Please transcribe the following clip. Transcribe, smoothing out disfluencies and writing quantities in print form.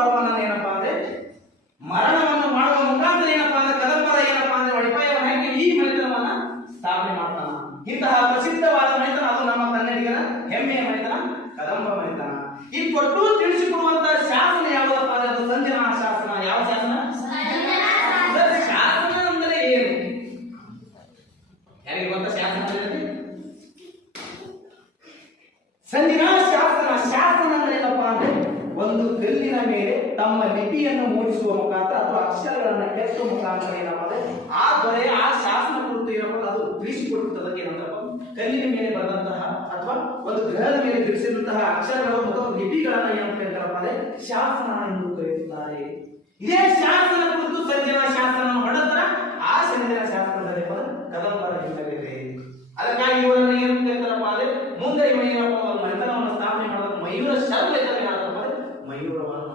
ವರ್ಮನ ಏನಪ್ಪಾ ಅಂದ್ರೆ ಮರಣವನ್ನು ಮಾಡುವ ಮುಖಾಂತರ ಏನಪ್ಪಾ ಅಂದ್ರೆ ಕದಂಬರ ಏನಪ್ಪಾ ಅಂದ್ರೆ ಒಡೆಪಾಯವನ್ನು ಹಾಕಿ ಈ ಮನೆತನವನ್ನ ಸ್ಥಾಪನೆ ಮಾಡ್ತಾನ. ಇಂತಹ ಪ್ರಸಿದ್ಧವಾದ ಮನೆತನ ಅದು ನಮ್ಮ ಕನ್ನಡಿಗರ ಹೆಮ್ಮೆಯ ಮನೆತನ ಕದಂಬ ಮನೆತನ. ಈ ಕೊಟ್ಟು ತಿಳಿಸಿಕೊಡುವಂತಹ ಶಾಸನ ಯಾವುದಪ್ಪ ಅಂದ್ರೆ ಅದು ಸಂಜನಾ ಶಾಸನ. ಯಾವ ಶಾಸನ? ಶಾಸನ ಅಂದ್ರೆ ಏನು? ಯಾರಿಗೆ ಗೊತ್ತಾ ಶಾಸನ ಅಂದ್ರೆ? ಸಂಜನಾ ಶಾಸನ. ಶಾಸನ ಅಂದ್ರೆ ಏನಪ್ಪಾ ಅಂದ್ರೆ ಒಂದು ಕಲ್ಲಿನ ಮೇಲೆ ತಮ್ಮ ಲಿಪಿಯನ್ನು ಮೂಡಿಸುವ ಮುಖಾಂತರ ಅಥವಾ ಅಕ್ಷರಗಳನ್ನ ಕೆತ್ತುವ ಮುಖಾಂತರ ಏನಪ್ಪ ಅಂದ್ರೆ ಆ ದೊರೆ ಆ ಶಾಸನ ಕುರಿತು ಏನಪ್ಪ ಅದು ತಿಳಿಸಿಕೊಡುತ್ತದೆ. ಏನಂದ್ರಪ್ಪ ಕಲ್ಲಿನ ಮೇಲೆ ಬರೆದಂತಹ ಅಥವಾ ಒಂದು ಗ್ರಹದ ಮೇಲೆ ಬಿಡಿಸಿದಂತಹ ಅಕ್ಷರಗಳು ಮತ್ತು ಲಿಪಿಗಳನ್ನ ಏನಂತ ಹೇಳ್ತಾರಪ್ಪ ಅಂದ್ರೆ ಶಾಸನ ಎಂದು ಕರೆಯುತ್ತಾರೆ. ಇದೇ ಶಾಸನ ಕುರಿತು ಸಂಜನಾ ಶಾಸನ ಹೊಡೆದ್ರ ಆ ಸಂಜನಾ ಶಾಸನದಲ್ಲಿ ಕದಂಬರ ಹಿನ್ನೆಲೆ. ಅದಕ್ಕಾಗಿ ಇವರನ್ನ ಏನಂತ ಹೇಳ್ತಾರಪ್ಪ ಅಂದ್ರೆ ಮುಂದೆ ಇವ ಏನಪ್ಪ ಮನೆತನವನ್ನು ಸ್ಥಾಪನೆ ಮಾಡೋದು ಮಯೂರ ಶರ್ಮ ಮಯೂರವನ್ನು